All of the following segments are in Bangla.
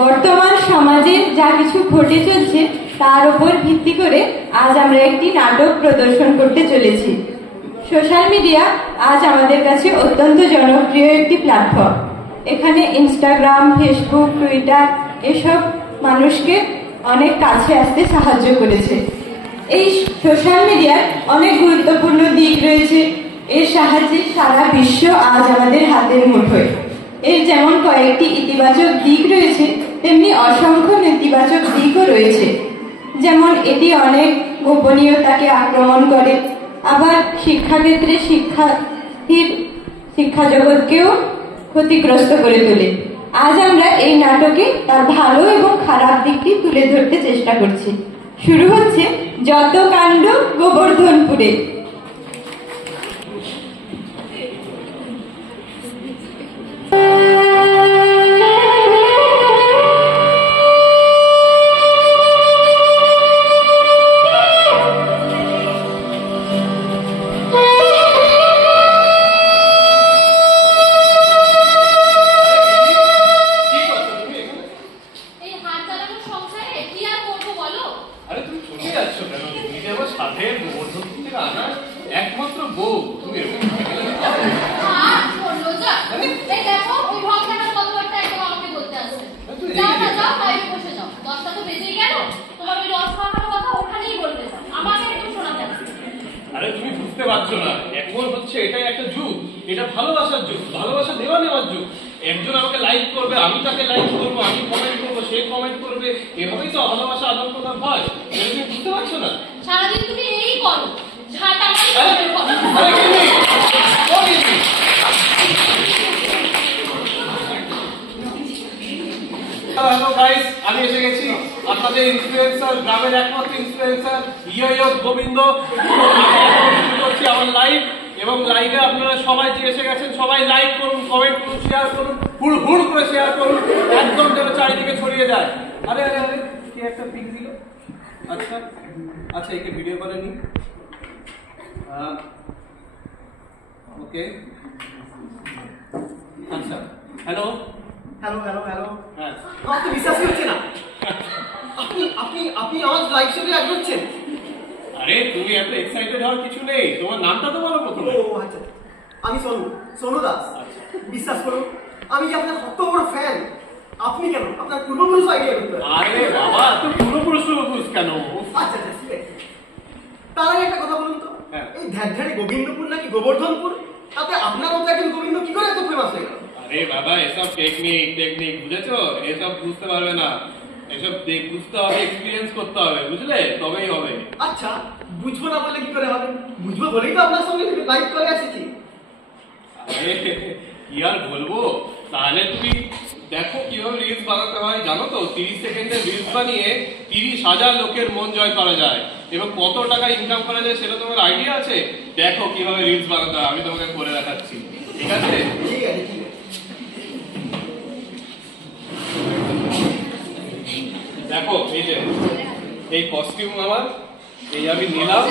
বর্তমান সমাজে যা কিছু ঘটে চলছে তার উপর ভিত্তি করে আজ আমরা একটি নাটক প্রদর্শন করতে চলেছি। সোশ্যাল মিডিয়া আজ আমাদের কাছে অত্যন্ত জনপ্রিয় একটি প্ল্যাটফর্ম। এখানে ইনস্টাগ্রাম, ফেসবুক, টুইটার এসব মানুষকে অনেক কাছে আসতে সাহায্য করেছে। এই সোশ্যাল মিডিয়ার অনেক গুরুত্বপূর্ণ দিক রয়েছে। এর সাহায্যে সারা বিশ্ব আজ আমাদের হাতের মুঠোয়। এর যেমন কয়েকটি ইতিবাচক দিক রয়েছে, তেমনি অসংখ্য নেতিবাচক দিকও রয়েছে। যেমন এটি অনেক গোপনীয়তাকে আক্রমণ করে, আবার শিক্ষাক্ষেত্রে শিক্ষা জগৎকেও ক্ষতিগ্রস্ত করে তোলে। আজ আমরা এই নাটকে তার ভালো এবং খারাপ দিকটি তুলে ধরতে চেষ্টা করছি। শুরু হচ্ছে যত কাণ্ড গোবর্ধনপুরে। গোবিন্দপুর নাকি গোবর্ধনপুর, তাতে আপনার মতো একজন গোবিন্দ কি করে এত ফেমাস হয়ে গেল? আরে বাবা, এসব টেকনিক বুঝেছো? এসব বুঝতে পারবে না, এসব বুঝতে হবে, এক্সপেরিয়েন্স করতে হবে, বুঝলে? তবেই হবে। আচ্ছা, বুঝবো না বললে কি করে হবে? বুঝবো বলেই তো আপনার সঙ্গে লাইভ করে এসেছি। আরে কি আর বলবো, তাহলে তুমি দেখো কিভাবে রিলস বানাতে হয়। জানো তো 30 সেকেন্ডের রিলস বানিয়ে 30,000 লোকের মন জয় করা যায় এবং কত টাকা ইনকাম করা যায় সেটা তোমার আইডিয়া আছে? দেখো কিভাবে রিলস বানাতে হয়, আমি তোমাকে করে দেখাচ্ছি। ঠিক আছে? ঠিক আছে। দেখো এই যে এই কস্টিউম আমার, এই আমি নিলাম,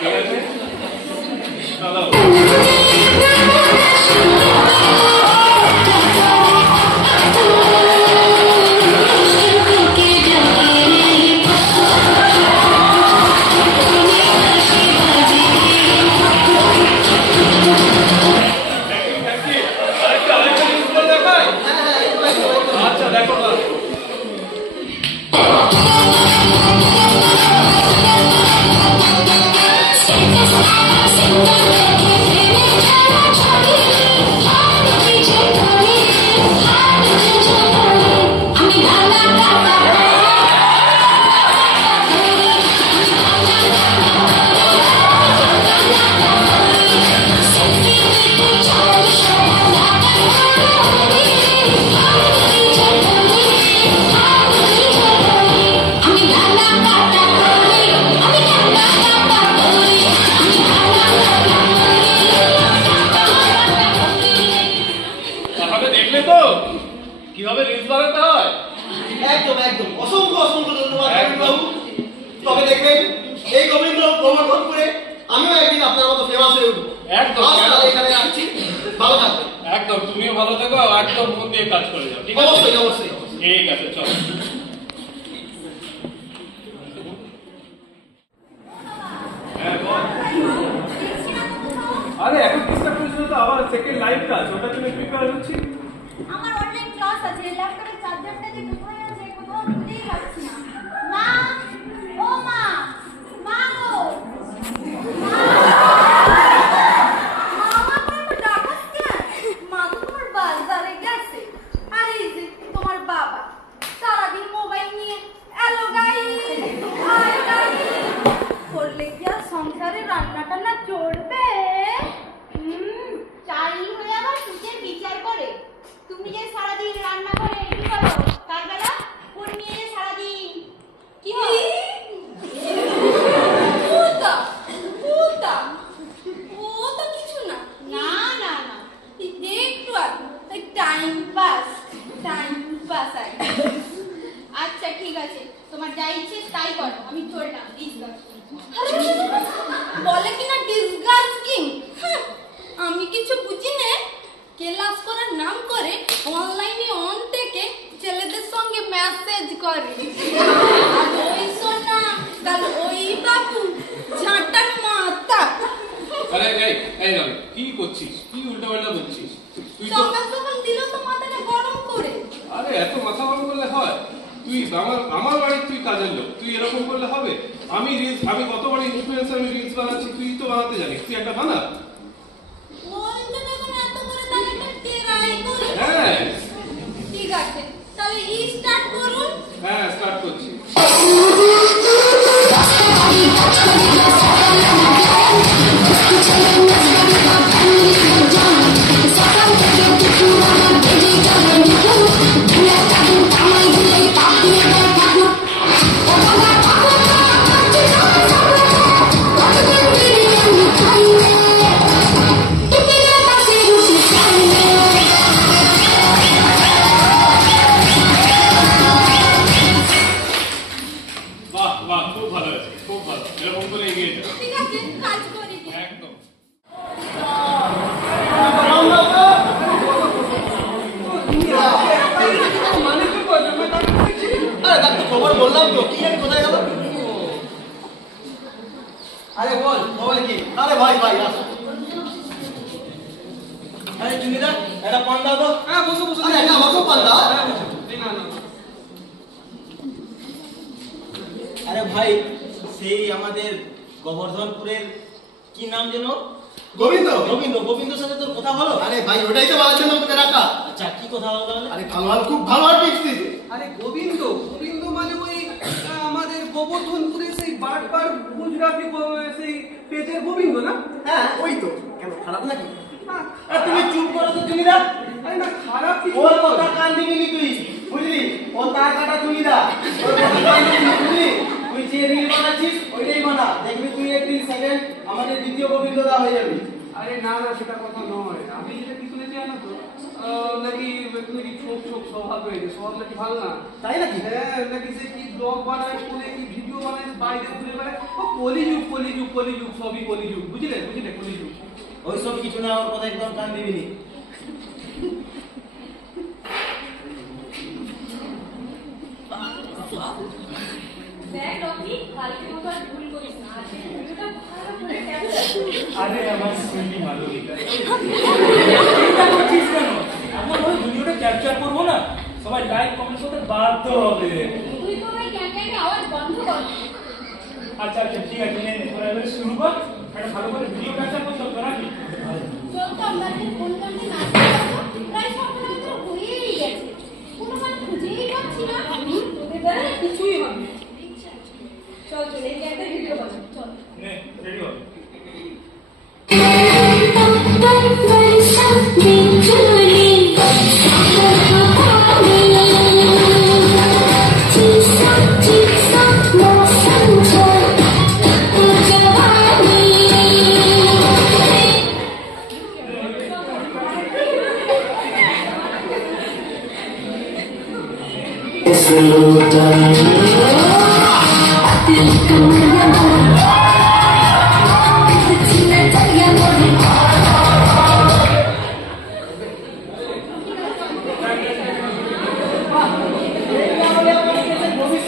ঠিক আছে? চলো। আচ্ছা দেখো না, কিভাবে রিলস বানাতে হয়। একদম অসংখ্য ধন্যবাদ বাবু। তবে দেখবেন এই গোবিন্দ গোবর্ধনপুরে আমিও একদিন আপনার মতো ফেমাস হয়ে উঠবো। একদম, এখানে রাখছি। ভালো থাকবেন। একদম, তুমিও ভালো থাকো, একদম মন দিয়ে কাজ করে যাও, ঠিক আছে? অবশ্যই অবশ্যই অবশ্যই। ঠিক আছে, চলো। হ্যাঁ বল। আরে এখন ডিসটার্ব করেছিল তো, আবার সেকেন্ড লাইভ কাজ, ওটার জন্য প্রিপেয়ার হচ্ছি। আমার অনলাইন ক্লাস আছে, ল্যাপটপের চার্জারটা যে কোথায় আছে কোথাও খুঁজেই পাচ্ছি না। মা, ও মা, মা গো, মা, মা করে তো ডাকাস কেন? মা তো তোমার বাজারে গেছে, আর এই যে তোমার বাবা সারাদিন মোবাইল নিয়ে এলো গাইস, আয় গাইস, করলে কি আর সংসারে রান্না টান্না চড়বে? চাইল হয়ে আবার সুখের বিচার করে। তুমি যে সারাদিন রান্না করে কি করো? তার বেলা ফোন নিয়ে যে সারাদিন কি হয়? পুতা পুতা ও তো কিছু না, না না না, একটু আর টাইম পাস আর আচ্ছা ঠিক আছে, তোমার যা ইচ্ছে তাই করো, আমি চললাম। বলে কিনা ডিসগাস্টিং, আমি কিছু বুঝি না। ক্লাস করার নাম করে অনলাইনে অন থেকে ছেলেদের সঙ্গে মেসেজ করে। ওই সোনা কাল ওই বাবু ঝাঁটার মাথা। আরে এই না, কি করছিস? কি উল্টাপাল্টা বলছিস তুই? তো সকাল সকাল দিল তো মাথাটা গরম করে। আরে এত মাথা গরম করলে হয়? তুই আমার বাড়ির তুই কাজের লোক, তুই এরকম করলে হবে? আমি কত বড় ইনফ্লুয়েন্সার, আমি রিলস বানাচ্ছি, তুই তো বানাতে জানিস, তুই একটা বানা। হ্যাঁ ঠিক আছে, তাহলে স্টার্ট করুন। হ্যাঁ, স্টার্ট করছি। বাহ বাহ, খুব ভালো হয়েছে, খুব ভালো, এরকম করে এগিয়ে যাও। ঠিক আছে, কাজ করি। একদম। আরে ডাক্তার খবর বললাম তো, কি জানি কোথায় গেল? আরে বল খবর কি? আরে ভাই ভাই আসো। আরে জুনিদা, এটা পান দাও তো। হ্যাঁ বসো বসো। আরে এটা আমাকেও পান দাও। হ্যাঁ বসো। না না, আরে ভাই, সেই আমাদের গোবর্ধনপুরের কি নাম যেন? গোবিন্দ। গোবিন্দর সাথে তোর কথা হলো? আরে ভাই ওটাই তো বলার জন্য তোকে ডাকা। আচ্ছা, কি কথা হলো তাহলে? আরে ভালো খুব ভালো টিপস দিতে। আরে গোবিন্দ মানে ওই আমাদের গোবর্ধনপুরের সেই বারবার গুজরাটি সেই পেজের গোবিন্দ না? হ্যাঁ ওই তো। কেন খারাপ নাকি? আর তুমি চুপ করো তো জুনিদা। আরে না, খারাপ কিছু ওর না। কথা কান দিবি নি তুই, বুঝলি? ও তার কাটা জুনিদা, ওর কথা কান দিবি নি, বুঝলি? তুই যে রিল বানাচ্ছিস ওইটাই বানা, দেখবি তুই একদিন সেকেন্ড আমাদের দ্বিতীয় গোবিন্দদা হয়ে যাবি। আরে না না, সেটা কথা নয়। আমি যেটা কি শুনেছি জানো তো, নাকি চোখ স্বভাব হয়েছে, স্বভাব নাকি ভালো না। তাই নাকি? হ্যাঁ, নাকি সে কি ব্লগ বানায়, ফোনে কি ভিডিও বানায়, বাইরে ঘুরে বেড়ায়। ও কলিযুগ, সবই কলিযুগ, বুঝলে কলিযুগ। ওইসব কিছু না, ওর কথা একদম কান দিবি নি। দেখ রকি, কালকে মতো আর ভুল করিস না, আজকে ভিডিওটা ভালো করে ক্যাপচার। আরে আমার শুনি ভালো লিখা। আমরা ওই ভিডিওটা ক্যাপচার করবো না, সবাই লাইক কমেন্ট করতে বাধ্য হবে। তুই তো ওই ক্যামেরাকে আওয়াজ বন্ধ কর। আচ্ছা ঠিক আছে, তোরা এবারে শুরু কর, একটা ভালো করে ভিডিও ক্যাপচার করতে হবে নাকি? চল তো আমরা যে ফোন করতে না পারবো, প্রায় সকালে তো হয়েই গেছে, কোনো মানে খুঁজেই পাচ্ছি না। তোদের দ্বারা কিছুই হবে না। চল এই যে একটা ভিডিও বানাই, চল। নে, রেডি হ।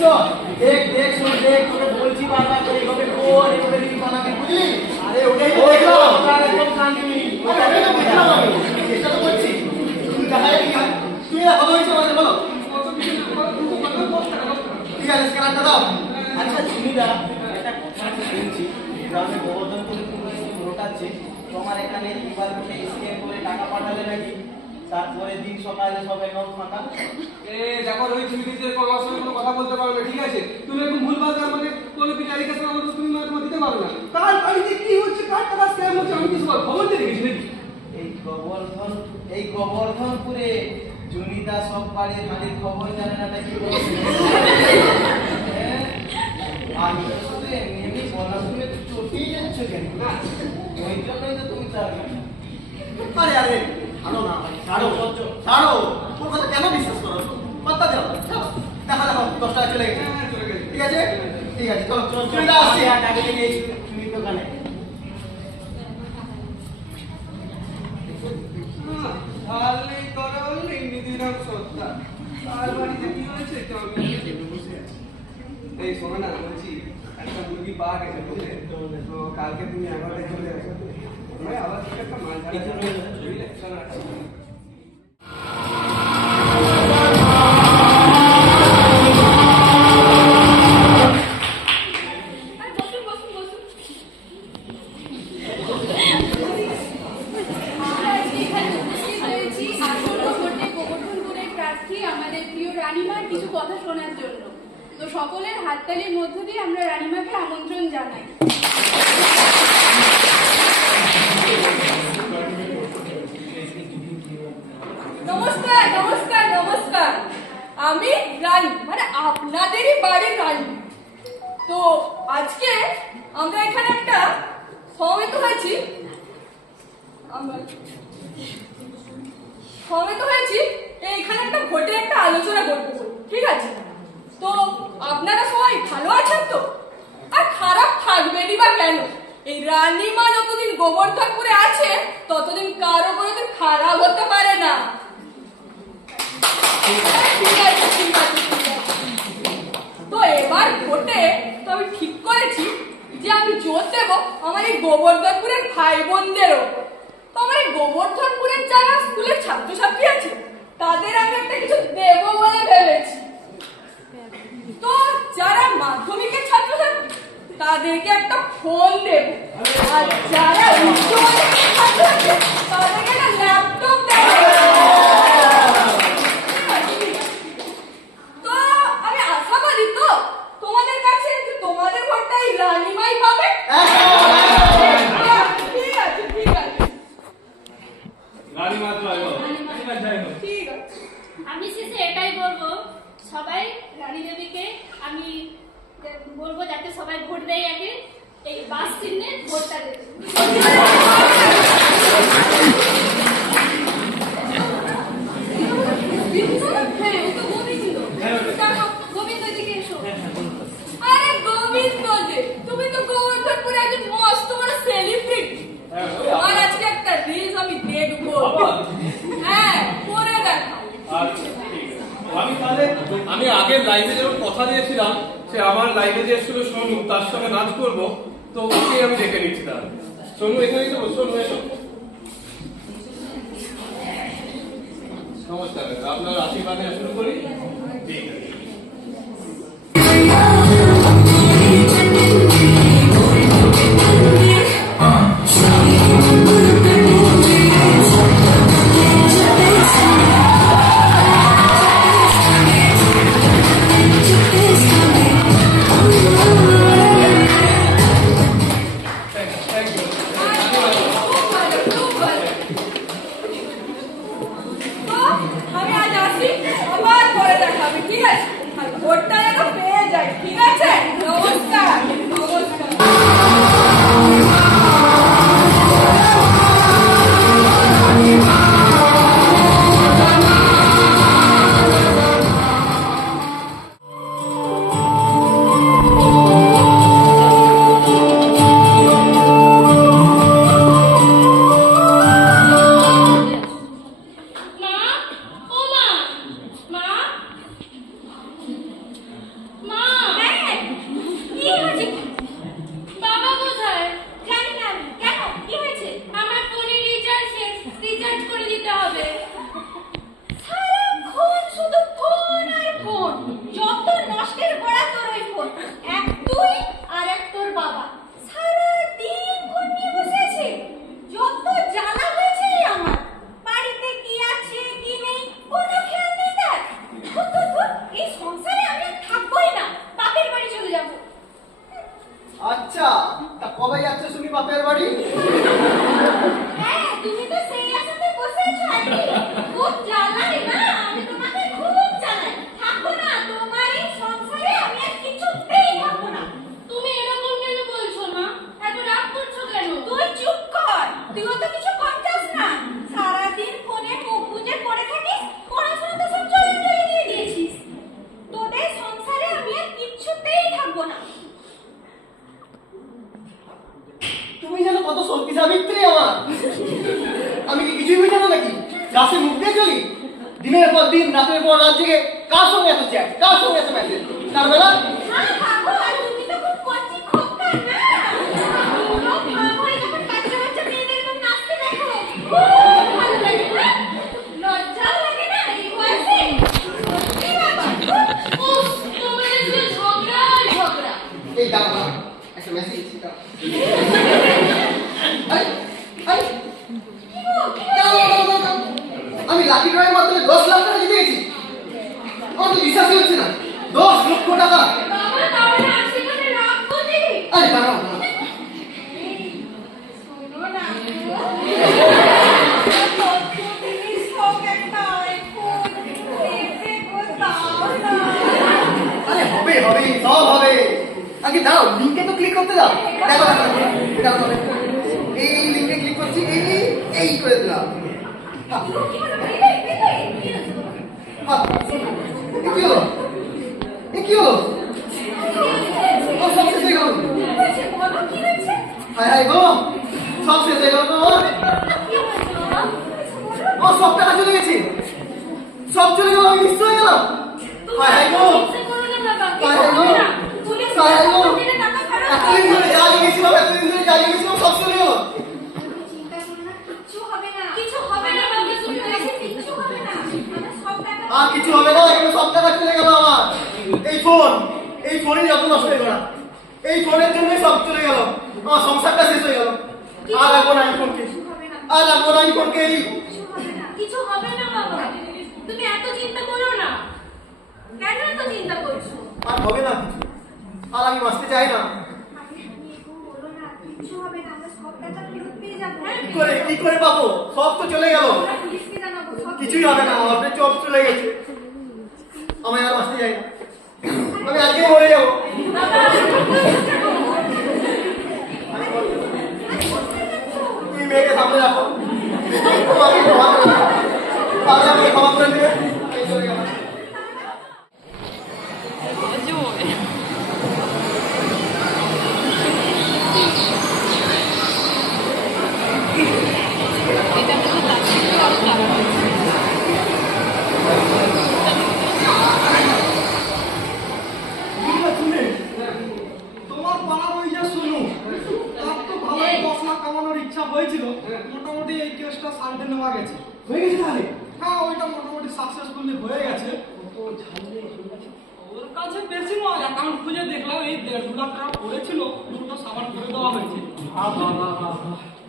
দেখছো? দেখ দেখ শোন দেখ, তোকে বলছি বারবার করে এইভাবে কর, এইভাবে রিল বানাবি, বুঝলি? আরে ওটাই তো ওই তো, দেখলাম। তার একদম কান্দিনি। আরে ওটাই তো দেখলাম আমি। চেষ্টা তো করছি। তুমি দেখা যায় কি হয়? তুমি না কথা হয়েছে আমাদের বলো। ঠিক আছে, স্ক্যানারটা দাও। আচ্ছা সুনিদা, একটা কথা আমি শুনছি, গ্রামে গোবর্ধনপুরে ভোট আছে, তোমার এখানে এবার ভোটে স্ক্যান করে টাকা পাঠালে নাকি তারপরে দিন সকালে সব অ্যাকাউন্ট ফাঁকা। দেখো রোহিত, তুমি নিজে আমার সঙ্গে কোনো কথা বলতে পারো না, ঠিক আছে? তুমি একদম ভুলভাল মানে কোনো কিছু ক্যারিকেচার আমাকে তুমি তোমার দিতে পারো না। তার বাড়িতে কি হচ্ছে, কার টাকা স্ক্যাম হচ্ছে, আমি কিছু খবর দিয়ে রেখেছি নাকি? এই গোবর্ধনপুরে জুনিদা সব বাড়ির মালিক খবর জানে না নাকি বলছে? হ্যাঁ? আমি তো শুধু এমনি এমনি বলা শুনে চটিয়ে যাচ্ছ কেন? না, ওই জন্যই তো তুমি চাও না। আরে আরে ছাড়ো না ভাই, ছাড়ো ছাড়ো। ওর কথা কেন বিশ্বাস করো? কথা দাও। ছাড়ো। দেখা দেখো 10 টাকা চলে গেছে। হ্যাঁ, চলে গেছে। ঠিক আছে, ঠিক আছে, চলো চলো চলে চুনিদা আসছি। আসছে, টাকা নিয়ে তুমি দোকানে। ঢাললেই তরল, নিদিরাম সত্তা। তার বাড়িতে কি হয়েছে একটু আমি বসে আছি। এই শোনো না, বলছি একটা মুরগি পাওয়া গেছে, বুঝলে? তো কালকে তুমি 11টায় চলে আসো। ভাই আবার কিছু একটা মাছ ধরা যাবে, বুঝলে? চলো রাখছি। বসুন বসুন বসুন। আমরা আজকে এখানে উপস্থিত হয়েছি আসন্ন ভোটে গোবর্ধনপুরের প্রার্থী আমাদের প্রিয় রানীমার কিছু কথা শোনার জন্য। তো সকলের হাততালির মধ্য দিয়ে আমরা রানীমাকে আমন্ত্রণ জানাই। নমস্কার নমস্কার নমস্কার, আমি রানী, মানে আপনাদেরই বাড়ির রানী। তো আজকে আমরা এখানে একটা সমবেত হয়েছি এখানে একটা ভোটে একটা আলোচনা করতে, ঠিক আছে? তো আপনারা সবাই ভালো আছেন তো? আর খারাপ থাকবেনই বা কেন? এই রানীমা যতদিন গোবর্ধনপুরে আছে ততদিন কারো কোনোদিন খারাপ হতে পারে না। ঠিক আছে ঠিক আছে ঠিক আছে। তো এবার ভোটে তো আমি ঠিক করেছি যে আমি জোর দেব আমার এই গোবর্ধনপুরের ভাই বোনদের ওপর। তো আমার এই গোবর্ধনপুরের যারা স্কুলের ছাত্রছাত্রী আছে তাদের আমি একটা কিছু দেবো বলে ভেবেছি। তো যারা মাধ্যমিকের ছাত্রছাত্রী তাদেরকে একটা ফোন দেব, আর যারা উচ্চ মাধ্যমিকের ছাত্রছাত্রী তাদেরকে একটা ল্যাপটপ দেব। তো আমি আশা করি তো তোমাদের কাছে যে তোমাদের ভোটটা এই রানীমাই পাবে। ঠিক আছে ঠিক আছে রানীমা জয় হোক। ঠিক আছে। আমি শেষে এটাই বলবো, সবাই রানী দেবীকে আমি বলবো যাতে সবাই ভোট দেয়, আগে এই বাস চিহ্নে ভোটটা দেবে। হ্যাঁ ও তো গোবিন্দ। গোবিন্দ দিকে এসো। আরে গোবিন্দ যে, তুমি তো গোবর্ধনপুরে একজন মস্ত বড় সেলিব্রিটি। আর আজকে একটা রিলস আমি দেখবো। হ্যাঁ করে দেখাও। আমি আগের লাইভে যেমন কথা দিয়েছিলাম সে আমার লাইভে যে এসেছিল সোনু, তার সঙ্গে নাচ করবো, তো ওকে আমি দেখে নিচ্ছি। তার সোনু এখানেই তো, সোনু এসো। নমস্কার, আপনার আশীর্বাদে শুরু করি। ঠিক আছে। তো আমি আজ আসি, আবার পরে দেখাবে, ঠিক আছে? দিনের পর দিন রাতের পর রাত জেগে কার সঙ্গে এত চ্যাট, কার সঙ্গে এত মেসেজ, কার বেলা এই দাঁড়া একটা মেসেজ আমি লাকি ড্রয়ের মাধ্যমে 10 লাখ টাকা জিতেছি। আমার তো বিশ্বাসই হচ্ছে না, 10 লক্ষ টাকা। আরে দাঁড়াও আরে হবে হবে সব হবে। আগে দাও লিংকে তো ক্লিক করতে দাও। দেখো দেখো এই লিংকে ক্লিক করছি, এই করে দিলাম। কি হলো কি হলো? সব শেষ হয়ে গেল। হায় হায় গো, সব শেষ হয়ে গেল। ও সব টাকা চলে গেছে, সব চলে গেল, আমি মিস হয়ে গেলাম। হায় হায় গো, হায় হায় গো, হায় হায় গো, এতদিন ধরে যা গেছিলাম, এতদিন ধরে যা গেছিলাম সব চলে গেল। আর কিছু হবে না, এখানে সব টাকা চলে গেল আমার। এই ফোনই যত নষ্ট হয়ে গেল, এই ফোনের জন্যই সব চলে গেল। আমার সংসারটা শেষ হয়ে গেল। আর রাখবো না এই ফোনকে, আর রাখবো না এই ফোনকে। কিছু হবে না বাবা, তুমি এত চিন্তা করো না। কেন এত চিন্তা করছো? আর হবে না কিছু, আর আমি বাঁচতে চাই না। কিছু হবে না, আমরা সব টাকা ফেরত পেয়ে যাবো। কি করে পাবো? সব তো চলে গেল। পুলিশকে জানাবো, কিছুই হবে না, আপনার চোখ চলে গেছে। আমি আর বাঁচতে চাই না, আমি আজকে মরে যাবো। তুমি মেয়েকে সামনে রাখো, আমাকে ক্ষমা করে দাও। তাহলে আমাকে ক্ষমা করে দেবে। এই চলে গেলাম। তোমার পাড়ার ওই যে শুনু, তার তো ভালোই 10 লাখ কামানোর ইচ্ছা হয়েছিল। মোটামুটি এই কেসটা সালতে নেওয়া গেছে। হয়ে গেছে তাহলে? হ্যাঁ, ওইটা মোটামুটি সাকসেসফুলি হয়ে গেছে। ওর কাছে বেশি নয়, অ্যাকাউন্ট খুঁজে দেখলাম এই 1.5 লাখ টাকা পড়েছিল, দুটো সাবান করে দেওয়া হয়েছে।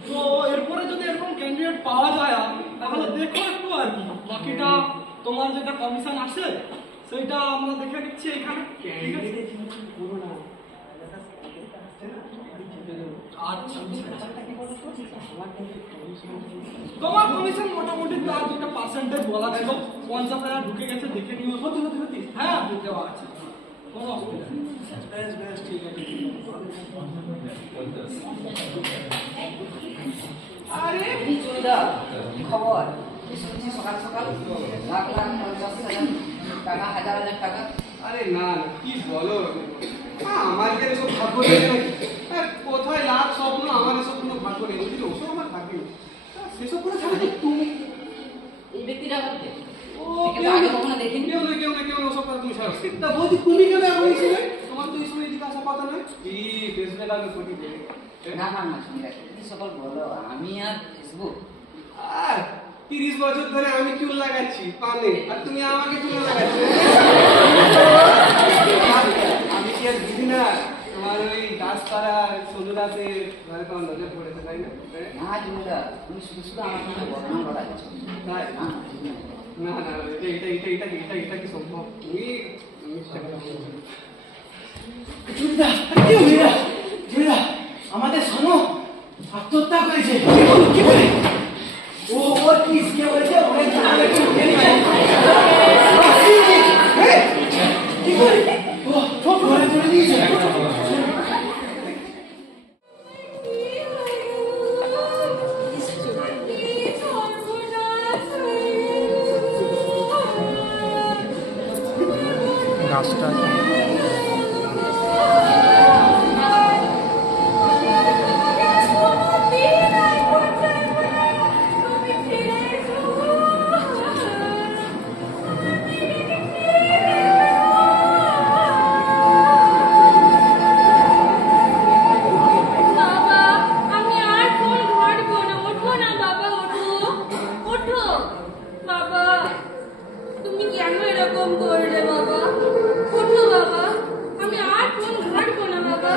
তো এরপরে যদি এরকম ক্যান্ডিডেট পাওয়া যায় তাহলে দেখো একটু আর কি, বাকিটা তোমার যেটা কমিশন আছে সেইটা আমরা দেখে দিচ্ছি এখানে। ঠিক আছে? আচ্ছা, তোমার কমিশন মোটামুটি তার যেটা পার্সেন্টেজ বলা ছিল 50,000 ঢুকে গেছে, দেখে নিও। হ্যাঁ, দেওয়া আছে, কোনো অসুবিধা নেই। বেশ ঠিক আছে। আরে চুড়িদা, কি খবর? কি শুনছি সকাল সকাল লাখ লাখ 50,000 টাকা, হাজার হাজার টাকা? আরে না না, কি বলো, আমার কি এসব ভাগ্য নেই নাকি? কোথায় লাভ স্বপ্ন, আমার এসব কোনো ভাগ্য নেই। বুঝলি, ওসব আমার ভাগ্য নেই। সেসব করে ছাড়া তুমি এই ব্যক্তিটা করতে ও আগে কখনো দেখিনি। কেউ না ওসব করে তুমি ছাড়ো। তা বলছি তুমি কেন এখন এসেছিলে? তোমার তো এই সময় জিজ্ঞাসা পাতা নয়। কি ফেসবুক আগে কোটি বলে না না না, শুনে রাখো, কি সকল বলো, আমি আর ফেসবুক। আর 30 বছর ধরে আমি চুল লাগাচ্ছি পানে, আর তুমি আমাকে চুল লাগাচ্ছ। আমি কি আর বুঝি না তোমার ওই গাছপাড়া সজুরাতে ঘরে তোমার নজর পড়েছে, তাই না? না চুড়িদা, তুমি শুধু শুধু আমার সঙ্গে বদনাম করাচ্ছ। তাই? না না না, এটা কি সম্ভব? তুমি মিথ্যা কথা বলছো। চুড়িদা, কি হলো? চুড়িদা, আমাদের শোনো, আত্মহত্যা করেছে। কি বলে? ও ওর কি ইসকে বলেছে, অনেক টাকা লেগে কি করে? ও সব ঘরে চলে দিয়েছে। গাছটা তুমি কেন এরকম করলে বাবা? ওঠো বাবা, আমি আর ফোন ঘাটবো না বাবা।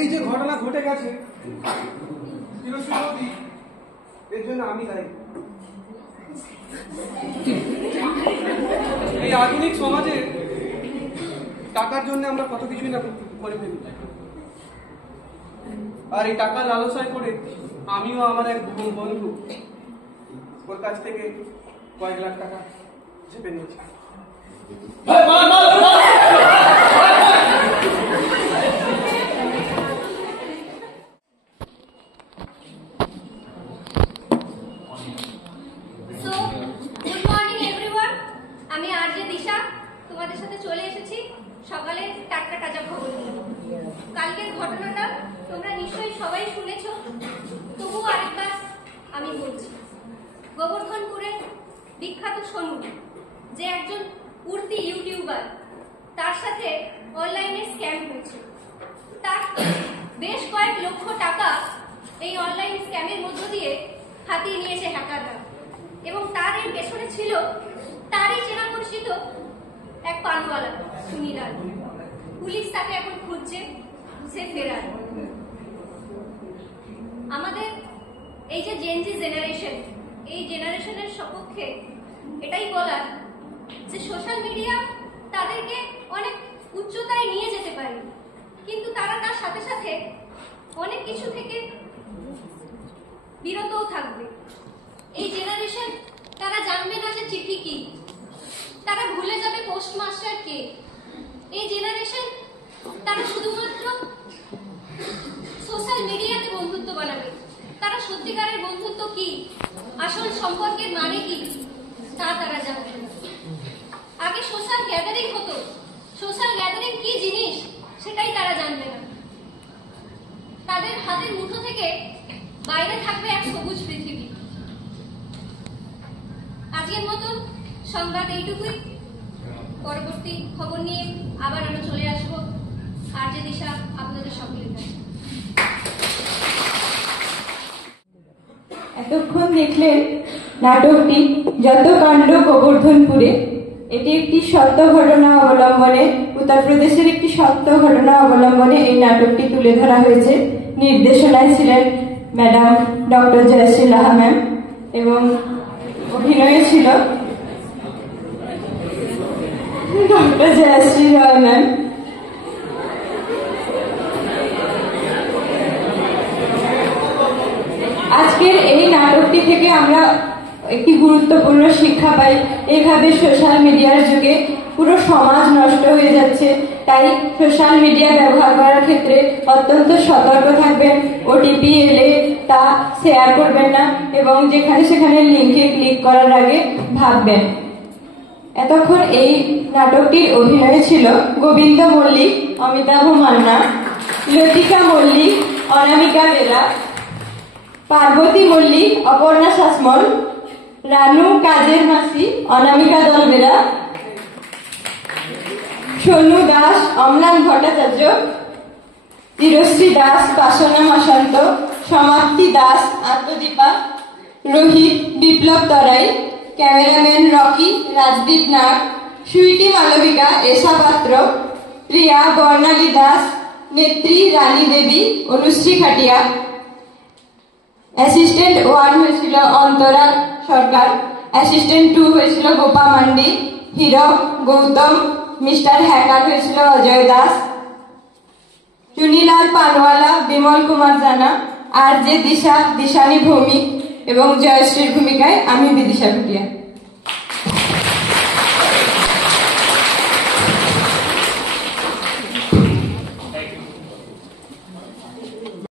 এই যে ঘটনা ঘটে গেছে এর জন্য আমি দায়ী। এই আধুনিক সমাজে টাকার জন্য আমরা কত কিছুই না করে ফেলি, আর এই টাকার লালসায় করে আমিও আমার এক বন্ধু ওর কাছ থেকে কয়েক লাখ টাকা চেপে নিয়েছি। সকালে টাটকা তাজা খবর নিয়ে কালকের ঘটনাটা তোমরা নিশ্চয়ই সবাই শুনেছ, তবুও আরেকবার আমি বলছি। গোবর্ধনপুরের বিখ্যাত সোনু, যে একজন উর্দি ইউটিউবার, তার সাথে অনলাইনে স্ক্যাম হয়েছে। তার বেশ কয়েক লক্ষ টাকা এই অনলাইন স্ক্যামের মধ্য দিয়ে হাতিয়ে নিয়েছে হ্যাকাররা, এবং তার এর পেছনে ছিল তারই চেনা পরিচিত এক পানওয়ালা সুনীলাল। পুলিশ তাকে এখন খুঁজছে, সে ফেরার। আমাদের এই যে জেনজি জেনারেশন, এই জেনারেশনের সপক্ষে এটাই বলার যে সোশ্যাল মিডিয়া তাদেরকে অনেক উচ্চতায় নিয়ে যেতে পারে, কিন্তু তারা তার সাথে সাথে অনেক কিছু থেকে বিরতও থাকবে। এই জেনারেশন তারা জানবে না যে চিঠি কি, তারা ভুলে যাবে পোস্টমাস্টার কে। এই জেনারেশন তারা শুধুমাত্র সোশ্যাল মিডিয়াতে বন্ধুত্ব বানাবে, তারা সত্যিকারের বন্ধুত্ব কি, আসল সম্পর্কের মানে কি, তা তারা জানবে না। আগে সোশ্যাল গ্যাদারিং হতো, সোশ্যাল গ্যাদারিং কি জিনিস সেটাই তারা জানবে না। তাদের হাতের মুঠো থেকে বাইরে থাকবে এক সবুজ পৃথিবী। আজকের মতো সংবাদ এইটুকুই। পরবর্তী খবর নিয়ে আবার আমরা চলে আসবো আরজে দিশা আপনাদের সকলের কাছে। এতক্ষণ দেখলেন নাটকটি যত কাণ্ড গোবর্ধনপুরে। এটি একটি সত্য ঘটনা অবলম্বনে, উত্তরপ্রদেশের একটি সত্য ঘটনা অবলম্বনে এই নাটকটি তুলে ধরা হয়েছে। নির্দেশনায় ছিলেন madam doctor Jayshree Laha ma'am, এবং অভিনয়ে ছিল ডক্টর জয়শ্রী রয় ম্যাম। আজকের এই নাটকটি থেকে আমরা একটি গুরুত্বপূর্ণ শিক্ষা পাই। এইভাবে সোশ্যাল মিডিয়ার যুগে পুরো সমাজ নষ্ট হয়ে যাচ্ছে, তাই সোশ্যাল মিডিয়া ব্যবহার করার ক্ষেত্রে অত্যন্ত সতর্ক থাকবেন। ওটিপি এলে তা শেয়ার করবেন না এবং যেখানে সেখানে লিঙ্কে ক্লিক করার আগে ভাববেন। এতক্ষণ এই নাটকটির অভিনয় ছিল গোবিন্দ মল্লিক, অমিতাভ মান্না, লতিকা মল্লিক, অনামিকা বেরা, পার্বতী মল্লিক, অপর্ণা শাসমল, রানু কাজের মাসি, অনামিকা দলবেরা, সোনু দাস, অম্লান ভট্টাচার্য, চিরশ্রী দাস, বাসনা মাসান্ত, সমাপ্তি দাস, আত্মদীপা, রোহিত, বিপ্লব তরাই, ক্যামেরাম্যান রকি, রাজদীপ নাগ, সুইটি মালবিকা, এশা পাত্র, প্রিয়া, বর্ণালী দাস, নেত্রী রানী দেবী, অনুশ্রী খাটিয়া। অ্যাসিস্ট্যান্ট 1 হয়েছিল অন্তরা সরকার, অ্যাসিস্ট্যান্ট 2 হয়েছিল Gopa mandi, hero Gautam, mister hacker হয়েছিল অজয় দাস, চুনিলাল পানওয়ালা, বিমল কুমার জানা, আর যে দিশানি ভৌমিক এবং জয়শ্রীর ভূমিকায় আমি বিদিশা ভুটিয়া।